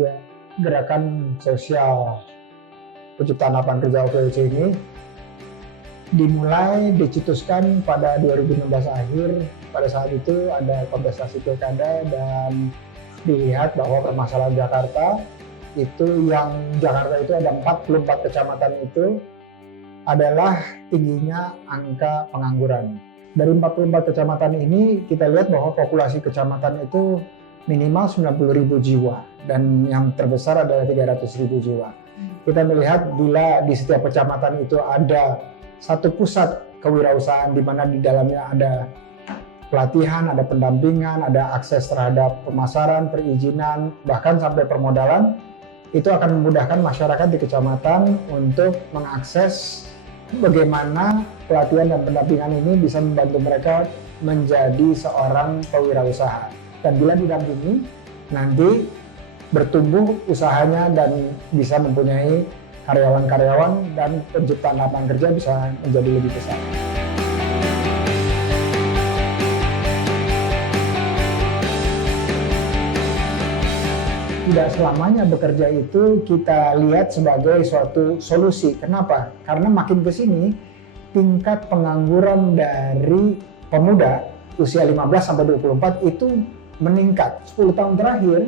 Ya, gerakan sosial penciptaan lapangan kerja OKOC ini dimulai dicetuskan pada 2016 akhir. Pada saat itu ada kontestasi pilkada dan dilihat bahwa permasalahan Jakarta itu Jakarta itu ada 44 kecamatan itu adalah tingginya angka pengangguran. Dari 44 kecamatan ini kita lihat bahwa populasi kecamatan itu minimal 90.000 jiwa dan yang terbesar adalah 300.000 jiwa. Kita melihat bila di setiap kecamatan itu ada satu pusat kewirausahaan di mana di dalamnya ada pelatihan, ada pendampingan, ada akses terhadap pemasaran, perizinan, bahkan sampai permodalan, itu akan memudahkan masyarakat di kecamatan untuk mengakses bagaimana pelatihan dan pendampingan ini bisa membantu mereka menjadi seorang pewirausaha. Dan bila didampingi, nanti bertumbuh usahanya dan bisa mempunyai karyawan-karyawan dan penciptaan lapangan kerja bisa menjadi lebih besar. Tidak selamanya bekerja itu kita lihat sebagai suatu solusi. Kenapa? Karena makin ke sini tingkat pengangguran dari pemuda usia 15 sampai 24 itu meningkat. 10 tahun terakhir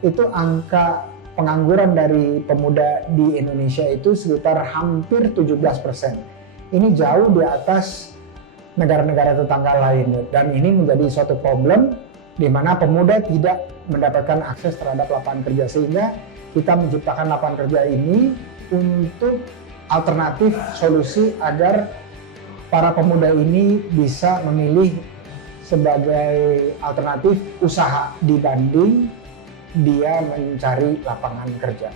itu angka pengangguran dari pemuda di Indonesia itu sekitar hampir 17%. Ini jauh di atas negara-negara tetangga lain dan ini menjadi suatu problem di mana pemuda tidak mendapatkan akses terhadap lapangan kerja, sehingga kita menciptakan lapangan kerja ini untuk alternatif solusi agar para pemuda ini bisa memilih sebagai alternatif usaha dibanding dia mencari lapangan kerja.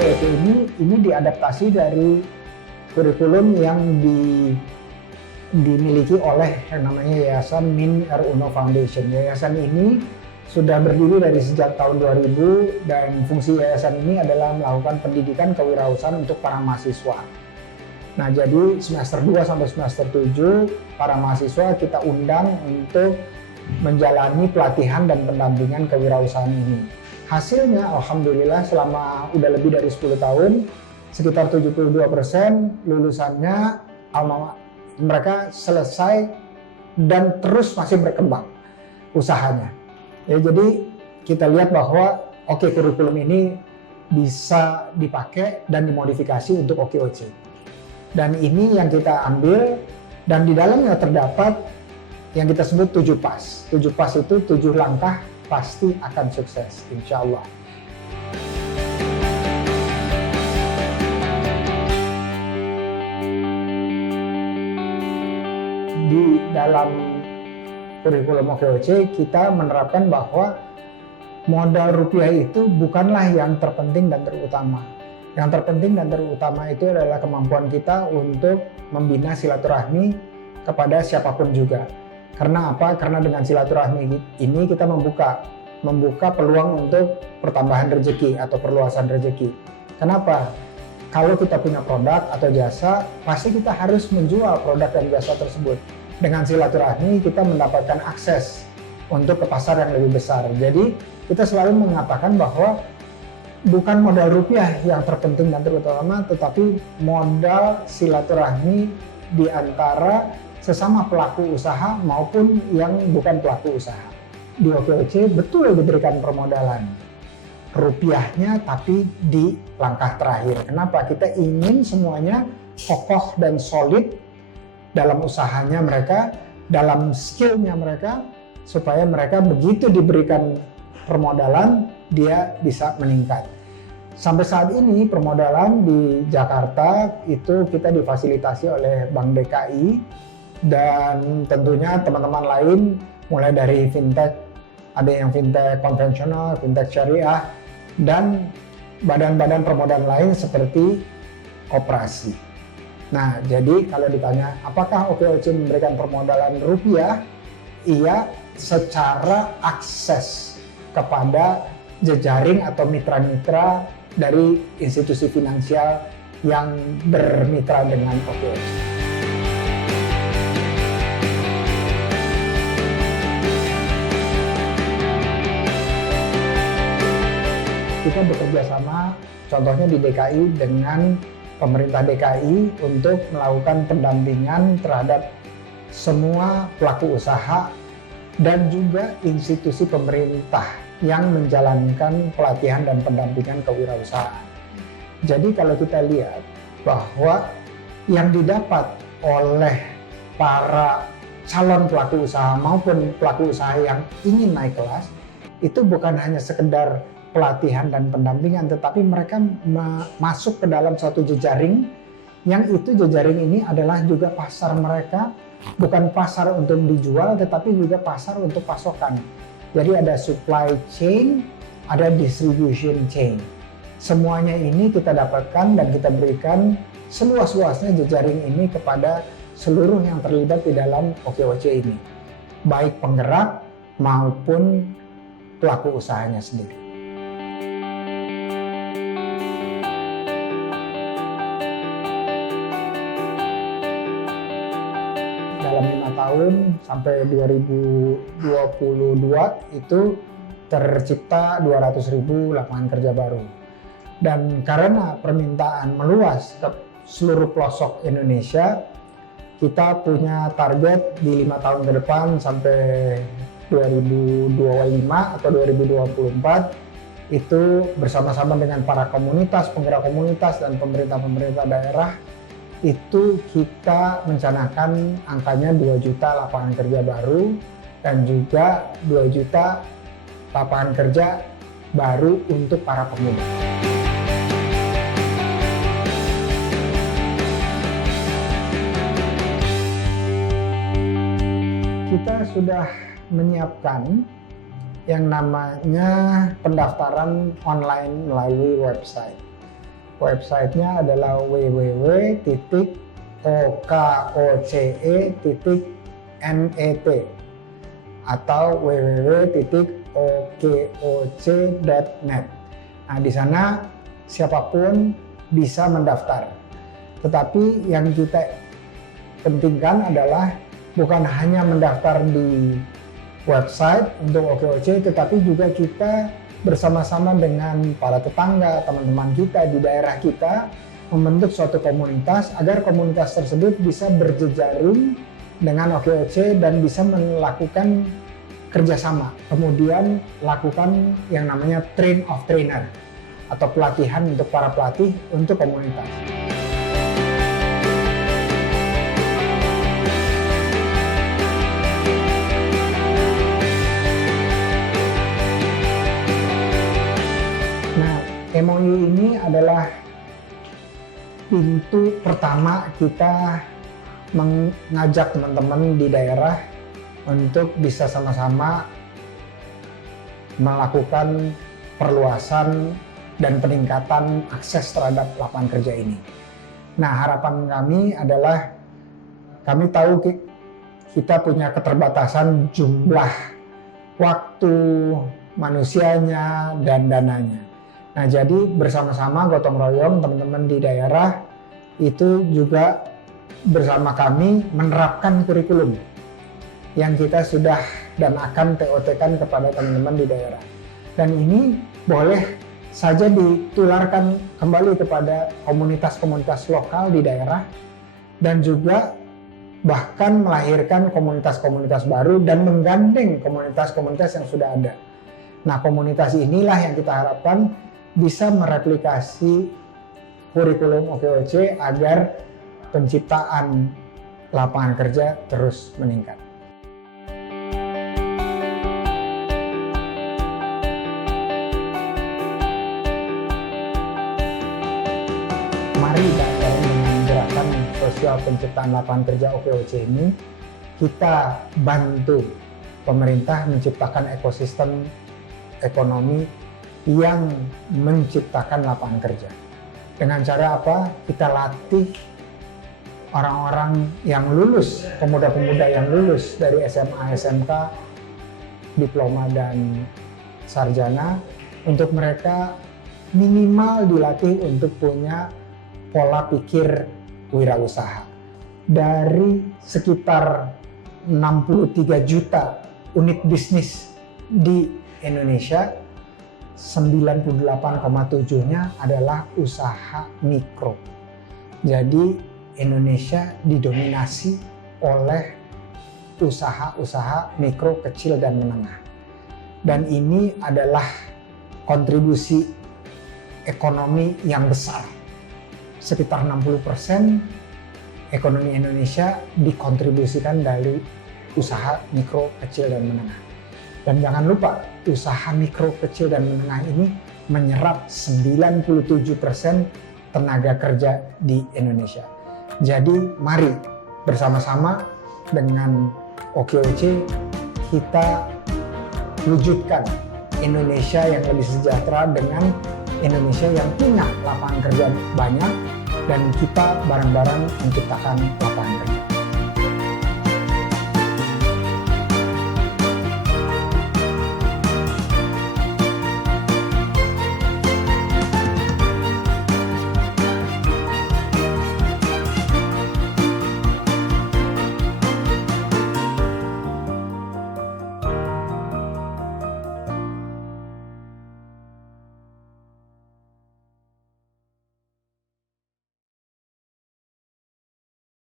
Oke, ini diadaptasi dari kurikulum yang dimiliki oleh yang namanya Yayasan Min R. Uno Foundation. Yayasan ini sudah berdiri dari sejak tahun 2000 dan fungsi yayasan ini adalah melakukan pendidikan kewirausahaan untuk para mahasiswa. Nah, jadi semester 2 sampai semester 7 para mahasiswa kita undang untuk menjalani pelatihan dan pendampingan kewirausahaan ini. Hasilnya alhamdulillah selama udah lebih dari 10 tahun sekitar 72% lulusannya mereka selesai dan terus masih berkembang usahanya. Ya, jadi kita lihat bahwa kurikulum ini bisa dipakai dan dimodifikasi untuk OKOC. Dan ini yang kita ambil dan di dalamnya terdapat yang kita sebut 7 pas. 7 pas itu 7 langkah pasti akan sukses, insya Allah. Di dalam kurikulum OKOC kita menerapkan bahwa modal rupiah itu bukanlah yang terpenting dan terutama. Yang terpenting dan terutama itu adalah kemampuan kita untuk membina silaturahmi kepada siapapun juga. Karena apa? Karena dengan silaturahmi ini kita membuka peluang untuk pertambahan rezeki atau perluasan rezeki. Kenapa? Kalau kita punya produk atau jasa, pasti kita harus menjual produk dan jasa tersebut. Dengan silaturahmi kita mendapatkan akses untuk ke pasar yang lebih besar. Jadi kita selalu mengatakan bahwa bukan modal rupiah yang terpenting dan terutama, tetapi modal silaturahmi di antara sesama pelaku usaha maupun yang bukan pelaku usaha. Di OKOC betul diberikan permodalan rupiahnya, tapi di langkah terakhir. Kenapa? Kita ingin semuanya kokoh dan solid dalam usahanya mereka, dalam skillnya mereka, supaya mereka begitu diberikan permodalan, dia bisa meningkat. Sampai saat ini permodalan di Jakarta itu kita difasilitasi oleh Bank DKI, dan tentunya teman-teman lain mulai dari fintech, ada yang fintech konvensional, fintech syariah, dan badan-badan permodalan lain seperti koperasi. Nah, jadi kalau ditanya apakah OKOC memberikan permodalan rupiah? Iya, secara akses kepada jejaring atau mitra-mitra dari institusi finansial yang bermitra dengan OKOC. kita bekerja sama, contohnya di DKI dengan pemerintah DKI untuk melakukan pendampingan terhadap semua pelaku usaha dan juga institusi pemerintah yang menjalankan pelatihan dan pendampingan kewirausahaan. Jadi kalau kita lihat bahwa yang didapat oleh para calon pelaku usaha maupun pelaku usaha yang ingin naik kelas itu bukan hanya sekedar pelatihan dan pendampingan, tetapi mereka masuk ke dalam suatu jejaring yang itu jejaring ini adalah juga pasar mereka, bukan pasar untuk dijual tetapi juga pasar untuk pasokan. Jadi ada supply chain, ada distribution chain. Semuanya ini kita dapatkan dan kita berikan seluas-luasnya jejaring ini kepada seluruh yang terlibat di dalam OKOC ini, baik penggerak maupun pelaku usahanya sendiri. Dalam 5 tahun sampai 2022 itu tercipta 200.000 lapangan kerja baru. Dan karena permintaan meluas ke seluruh pelosok Indonesia, kita punya target di 5 tahun ke depan sampai 2025 atau 2024 itu bersama-sama dengan para komunitas, penggerak komunitas dan pemerintah-pemerintah daerah itu kita mencanangkan angkanya 2 juta lapangan kerja baru dan juga 2 juta lapangan kerja baru untuk para pemuda. Kita sudah menyiapkan yang namanya pendaftaran online melalui website. Websitenya adalah www.okoce.net atau www.okoc.net. Nah, di sana siapapun bisa mendaftar. Tetapi yang kita pentingkan adalah bukan hanya mendaftar di website untuk OKOC, tetapi juga kita bersama-sama dengan para tetangga, teman-teman kita di daerah kita membentuk suatu komunitas agar komunitas tersebut bisa berjejaring dengan OKOC dan bisa melakukan kerjasama. Kemudian lakukan yang namanya train of trainer atau pelatihan untuk para pelatih untuk komunitas. MOU ini adalah pintu pertama kita mengajak teman-teman di daerah untuk bisa sama-sama melakukan perluasan dan peningkatan akses terhadap lapangan kerja ini. Nah, harapan kami adalah kami tahu kita punya keterbatasan jumlah waktu manusianya dan dananya. Nah, jadi bersama-sama gotong royong teman-teman di daerah itu juga bersama kami menerapkan kurikulum yang kita sudah dan akan TOT-kan kepada teman-teman di daerah. Dan ini boleh saja ditularkan kembali kepada komunitas-komunitas lokal di daerah dan juga bahkan melahirkan komunitas-komunitas baru dan menggandeng komunitas-komunitas yang sudah ada. Nah, komunitas inilah yang kita harapkan bisa mereplikasi kurikulum OKOC agar penciptaan lapangan kerja terus meningkat. Mari dalam gerakan sosial penciptaan lapangan kerja OKOC ini kita bantu pemerintah menciptakan ekosistem ekonomi yang menciptakan lapangan kerja. Dengan cara apa? Kita latih orang-orang yang lulus, pemuda-pemuda yang lulus dari SMA, SMK, diploma dan sarjana, untuk mereka minimal dilatih untuk punya pola pikir wirausaha. Dari sekitar 63 juta unit bisnis di Indonesia, 98,7-nya adalah usaha mikro. Jadi Indonesia didominasi oleh usaha-usaha mikro, kecil, dan menengah. Dan ini adalah kontribusi ekonomi yang besar. Sekitar 60% ekonomi Indonesia dikontribusikan dari usaha mikro, kecil, dan menengah. Dan jangan lupa, usaha mikro, kecil, dan menengah ini menyerap 97% tenaga kerja di Indonesia. Jadi mari bersama-sama dengan OKOC kita wujudkan Indonesia yang lebih sejahtera dengan Indonesia yang punya lapangan kerja banyak, dan kita bareng-bareng menciptakan lapangan kerja.